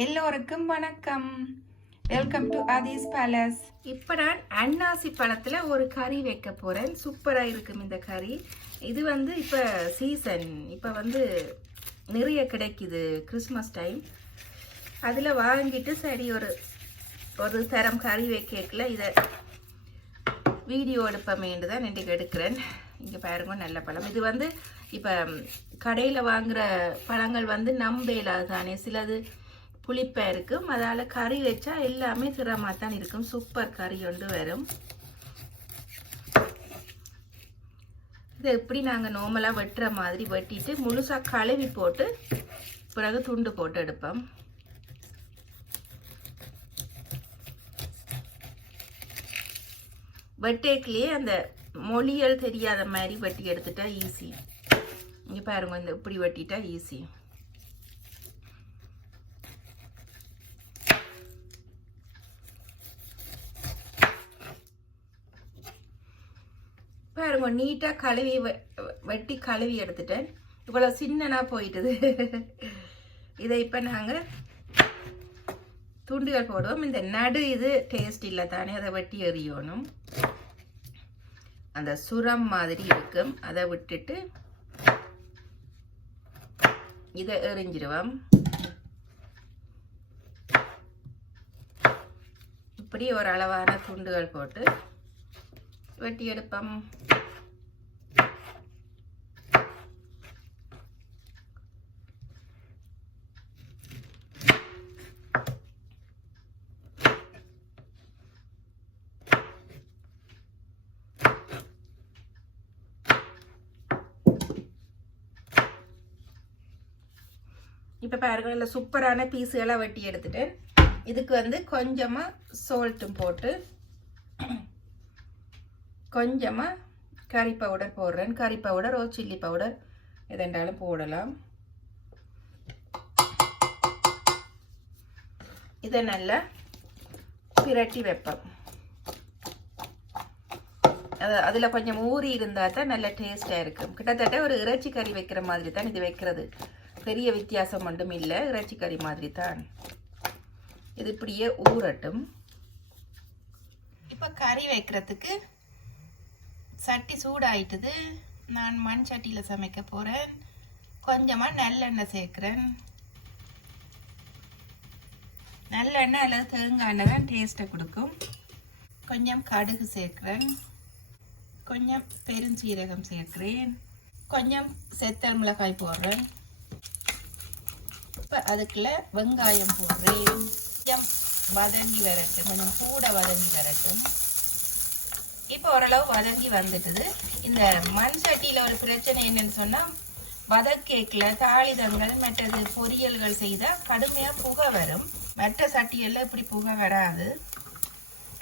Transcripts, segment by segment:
எல்லோருக்கும் வணக்கம். Welcome to அதீஸ் palace இப்போ நான் அன்னாசி பழத்தில் ஒரு கறி வைக்க போகிறேன் சூப்பராக இருக்கும் இந்த கறி. இது வந்து இப்போ சீசன் இப்போ வந்து நிறைய கிடைக்குது கிறிஸ்மஸ் டைம் அதில் வாங்கிட்டு சரி ஒரு ஒரு தரம் கறி வைக்கல இதை வீடியோ எடுப்பமேண்டு தான் இன்றைக்கு எடுக்கிறேன். இங்கே பாருங்க நல்ல பழம். இது வந்து இப்போ கடையில் வாங்குகிற பழங்கள் வந்து நம்பேலா தானே. சிலது புளிப்பாக இருக்கும் அதால் கறி வச்சா எல்லாமே திறமாக தான் இருக்கும். சூப்பர் கறி ஒன்று வரும். இதை எப்படி நாங்கள் நார்மலாக வெட்டுற மாதிரி வெட்டிட்டு முழுசாக கழுவி போட்டு பிறகு துண்டு போட்டு எடுப்போம். வெட்டேக்கிலேயே அந்த மொழிகள் தெரியாத மாதிரி வெட்டி எடுத்துட்டா ஈஸி இங்கே பாருங்க இந்த இப்படி வெட்டிட்டா ஈஸி பாருங்க நீட்டாக கழுவி வெட்டி கழுவி எடுத்துட்டேன். இவ்வளோ சின்னனா போயிட்டுது. இதை இப்போ நாங்கள் துண்டுகள் போடுவோம். இந்த நடு இது டேஸ்ட் இல்லை தானே அதை வெட்டி எறியணும். அந்த சுரம் மாதிரி இருக்கும். அதை விட்டுட்டு இதை எறிஞ்சிடுவோம் இப்படி ஒரு அளவான துண்டுகள் போட்டு வெட்டி எடுப்போம். இப்போ பாருங்கள் இல்லை சூப்பரான பீஸுகளாக வெட்டி எடுத்துட்டு இதுக்கு வந்து கொஞ்சமாக சோல்ட்டும் போட்டு கொஞ்சமாக கறி பவுடர் போடுறேன். கறி பவுடர் ஓ சில்லி பவுடர் எதென்றாலும் போடலாம். இதை நல்லா பிரட்டி வைப்பேன் அது அதில் கொஞ்சம் ஊறி இருந்தால் தான் நல்ல டேஸ்ட்டாக இருக்கும். கிட்டத்தட்ட ஒரு இறைச்சி கறி வைக்கிற மாதிரி தான் இது வைக்கிறது. பெரிய வித்தியாசம் ஒன்றும் இல்லை இறைச்சிக்கறி மாதிரி தான் இது இப்படியே ஊறட்டும். இப்போ கறி வைக்கிறதுக்கு சட்டி சூடாயிட்டுது. நான் மண் சட்டியில் சமைக்க போகிறேன் கொஞ்சமாக நல்லெண்ணெய் சேர்க்குறேன். நல்லெண்ணெய் அல்லது தேங்காய் எண்ணெய் தான் டேஸ்ட்டை கொடுக்கும். கொஞ்சம் கடுகு சேர்க்குறேன். கொஞ்சம் பெருஞ்சீரகம் சேர்க்குறேன். கொஞ்சம் செத்தல் மிளகாய் போடுறேன். இப்போ அதுக்குள்ள வெங்காயம் போடுறேன். கொஞ்சம் வதங்கி வரட்டும். கொஞ்சம் கூட வதங்கி வரட்டும். இப்போ ஓரளவு வதங்கி வந்துட்டுது. இந்த மண் சட்டியில் ஒரு பிரச்சனை என்னன்னு சொன்னால் வதக்கேக்கில் தாளிதங்கள் மற்றது பொரியல்கள் செய்தால் கடுமையாக புகை வரும். மற்ற சட்டியெல்லாம் இப்படி புகை வராது.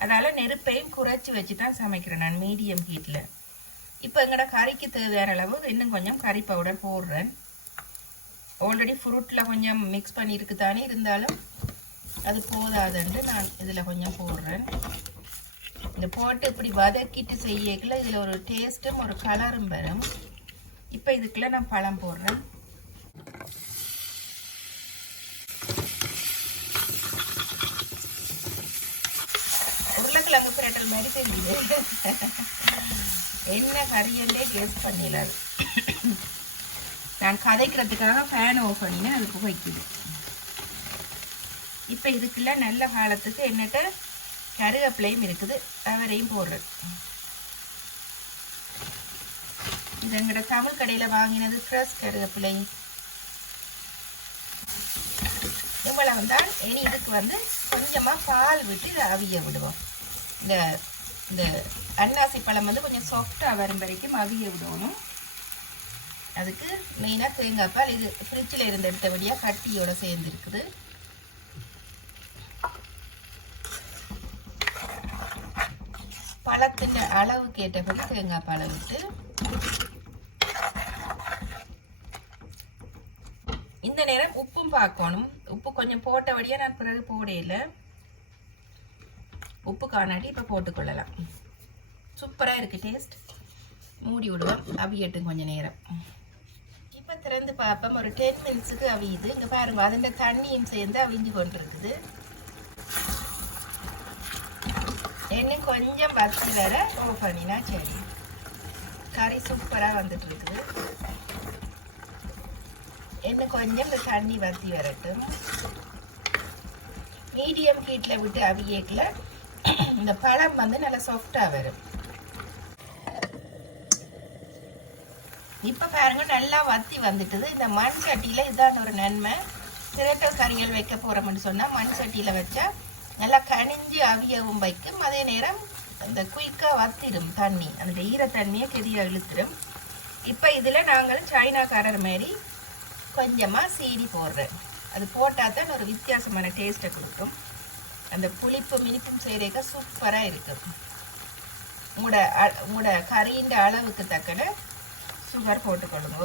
அதனால் நெருப்பையும் குறைச்சி வச்சு தான் சமைக்கிறேன் நான் மீடியம் ஹீட்டில் இப்போ எங்களோட கறிக்கு தேவையான அளவு இன்னும் கொஞ்சம் கறி பவுடர் போடுறேன். ஆல்ரெடி ஃப்ரூட்டில் கொஞ்சம் மிக்ஸ் பண்ணியிருக்கு தானே இருந்தாலும் அது போதாதுன்ட்டு நான் இதில் கொஞ்சம் போடுறேன். இந்த போட்டு இப்படி வதக்கிட்டு செய்யக்குள்ள இதில் ஒரு டேஸ்ட்டும் ஒரு கலரும் வரும். இப்போ இதுக்குள்ளே நான் பழம் போடுறேன். உருளைக்கிழங்கு பிரட்டல் மாதிரி தெரியுது. என்ன கறியல்லே டேஸ்ட் பண்ணிடலாம். நான் கதைக்கிறதுக்காக ஃபேன் ஓஃப் பண்ணி அது புகைக்குது இப்போ இதுக்குள்ள நல்ல காலத்துக்கு என்னட்ட கருவேப்பிலையும் இருக்குது அவரையும் போடுறேன் இது எங்கட தமிழ் கடையில் வாங்கினது ஃப்ரெஷ் கருவேப்பிலை. இவ்வளவு தான் இனி இதுக்கு வந்து கொஞ்சமாக பால் விட்டு இதை அவிய விடுவோம். இந்த இந்த அன்னாசி பழம் வந்து கொஞ்சம் சாஃப்டாக வரும் வரைக்கும் அவிய விடணும். அதுக்கு மெயினாக தேங்காய் பால் இது ஃப்ரிட்ஜில் இருந்த எடுத்தபடியாக கட்டியோட சேர்ந்துருக்குது பழத்தின் அளவுக்கு ஏற்றபடி தேங்காய் பாலை விட்டு இந்த நேரம் உப்பும் பார்க்கணும். உப்பு கொஞ்சம் போட்டபடியாக நான் பிறகு போடையில உப்பு காணாட்டி இப்போ போட்டுக்கொள்ளலாம். சூப்பராக இருக்குது டேஸ்ட் மூடி விடுவோம். அவியட்டும் கொஞ்சம் நேரம். இப்போ திறந்து பார்ப்போம். ஒரு டென் மினிட்ஸுக்கு அவியுது இங்கே பாருங்க அதில் தண்ணியும் சேர்ந்து அவிஞ்சு கொண்டிருக்குது. இன்னும் கொஞ்சம் வத்தி வர ஓ பண்ணினா சரி. கறி சூப்பராக வந்துட்டு இருக்குது இன்னும் கொஞ்சம் இந்த தண்ணி வத்தி வரட்டும். மீடியம் ஹீட்டில் விட்டு அவியக்கில். இந்த பழம் வந்து நல்லா சாஃப்டாக வரும். இப்போ பாருங்க நல்லா வத்தி வந்துட்டுது. இந்த மண் சட்டியில் இதுதான் ஒரு நன்மை. திரட்ட கறிகள் வைக்க போகிறோம்னு சொன்னால் மண் சட்டியில் வச்சா நல்லா கனிஞ்சு அவியவும் வைக்கும். அதே நேரம் அந்த குயிக்காக வத்திடும் தண்ணி. அந்த ஈரத்தண்ணியை கெதியாக இழுத்துடும். இப்போ இதில் நாங்கள் சைனாக்காரர் மாதிரி கொஞ்சமாக சீடி போடுறேன். அது போட்டால் தான் ஒரு வித்தியாசமான டேஸ்ட்டை கொடுக்கும். அந்த புளிப்பு மினிப்பும் செய்கிறக்க சூப்பராக இருக்கும். உங்களோட அ- உங்களோட கறியின் அளவுக்கு தக்கன சுகர் போட்டுக்கொள்ளுங்க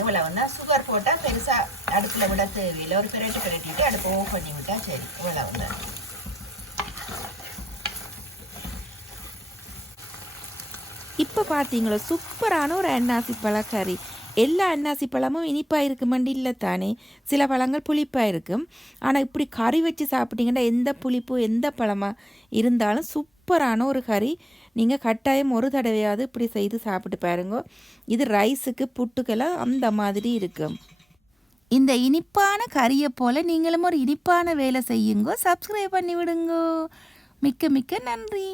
இவ்வளவுன்னா சுகர் போட்டால் பெருசாக அடுப்பில் விட தேவையில்லை. ஒரு பிரட்டு பிரட்டிட்டு அடுப்பை ஓஃப் பண்ணி விட்டால் சரி. இவ்வளவுதான் இப்போ பார்த்தீங்களோ சூப்பரான ஒரு அன்னாசி பழக்கறி. எல்லா அன்னாசி பழமும் இனிப்பாக இருக்குமெண்டு இல்லை தானே. சில பழங்கள் புளிப்பாக இருக்கும் ஆனால் இப்படி கறி வச்சு சாப்பிட்டீங்கன்னா எந்த புளிப்பு எந்த பழமாக இருந்தாலும் சூப்பரான ஒரு கறி. நீங்கள் கட்டாயம் ஒரு தடவையாவது இப்படி செய்து சாப்பிட்டு பாருங்க. இது ரைஸுக்கு புட்டுக்கெல்லாம் அந்த மாதிரி இருக்கும் இந்த இனிப்பான கறியை போல் நீங்களும் ஒரு இனிப்பான வேலை செய்யுங்கோ. சப்ஸ்கிரைப் பண்ணி விடுங்கோ. மிக்க மிக்க நன்றி.